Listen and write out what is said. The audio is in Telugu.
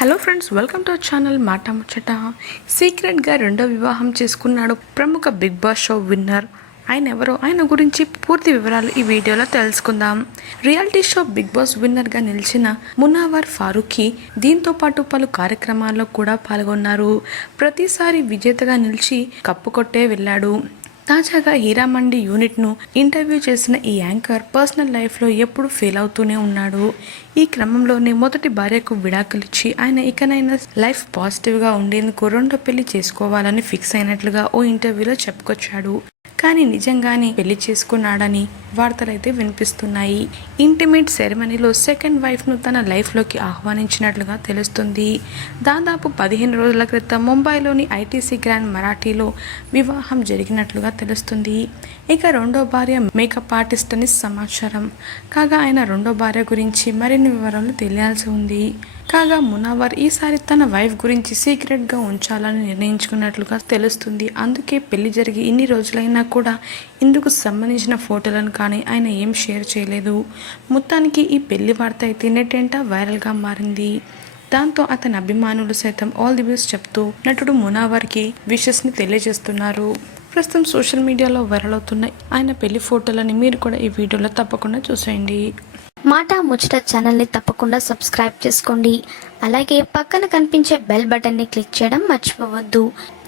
Hello friends welcome to our channel మాట ముచ్చట సీక్రెట్గా రెండో వివాహం చేసుకున్నాడు ప్రముఖ బిగ్ బాస్ షో విన్నర్ ఆయన ఎవరో? ఆయన గురించి పూర్తి వివరాలు ఈ వీడియోలో తెలుసుకుందాం. రియాలిటీ షో బిగ్ బాస్ విన్నర్గా నిలిచిన మునావర్ ఫారూఖీ దీంతో పాటు పలు కార్యక్రమాల్లో కూడా పాల్గొన్నారు. ప్రతిసారి విజేతగా నిలిచి కప్పు కొట్టే వెళ్ళాడు. తాజాగా హీరామండి యూనిట్ను ఇంటర్వ్యూ చేసిన ఈ యాంకర్ పర్సనల్ లైఫ్లో ఎప్పుడు ఫెయిల్ అవుతూనే ఉన్నాడు. ఈ క్రమంలోనే మొదటి భార్యకు విడాకులిచ్చి ఆయన ఇకనైనా లైఫ్ పాజిటివ్గా ఉండేందుకు రెండో పెళ్ళి చేసుకోవాలని ఫిక్స్ అయినట్లుగా ఓ ఇంటర్వ్యూలో చెప్పుకొచ్చాడు. కానీ నిజంగానే పెళ్ళి చేసుకున్నాడని వార్తలైతే వినిపిస్తున్నాయి. ఇంటిమేట్ సెరమనీలో సెకండ్ వైఫ్ను తన లైఫ్లోకి ఆహ్వానించినట్లుగా తెలుస్తుంది. దాదాపు పదిహేను రోజుల క్రితం ముంబైలోని ఐటీసీ గ్రాండ్ మరాఠీలో వివాహం జరిగినట్లుగా తెలుస్తుంది. ఇక రెండో భార్య మేకప్ ఆర్టిస్ట్ అని సమాచారం. కాగా ఆయన రెండో భార్య గురించి మరిన్ని వివరాలు తెలియాల్సి ఉంది. కాగా మునావర్ ఈసారి తన వైఫ్ గురించి సీక్రెట్గా ఉంచాలని నిర్ణయించుకున్నట్లుగా తెలుస్తుంది. అందుకే పెళ్ళి జరిగి ఇన్ని రోజులైనా కూడా ఇందుకు సంబంధించిన ఫోటోలను కానీ ఆయన ఏం షేర్ చేయలేదు. మొత్తానికి ఈ పెళ్ళి వార్త అయితే నెట్టెంట వైరల్గా మారింది. దాంతో అతని అభిమానులు సైతం ఆల్ ది బెస్ట్ చెప్తూ నటుడు మునావర్కి విషెస్ని తెలియజేస్తున్నారు. ప్రస్తుతం సోషల్ మీడియాలో వైరల్ అవుతున్న ఆయన పెళ్ళి ఫోటోలని మీరు కూడా ఈ వీడియోలో తప్పకుండా చూసేయండి. మాట ముచ్చట ఛానల్ని తప్పకుండా సబ్స్క్రైబ్ చేసుకోండి. అలాగే పక్కన కనిపించే బెల్ బటన్ని క్లిక్ చేయడం మర్చిపోవద్దు.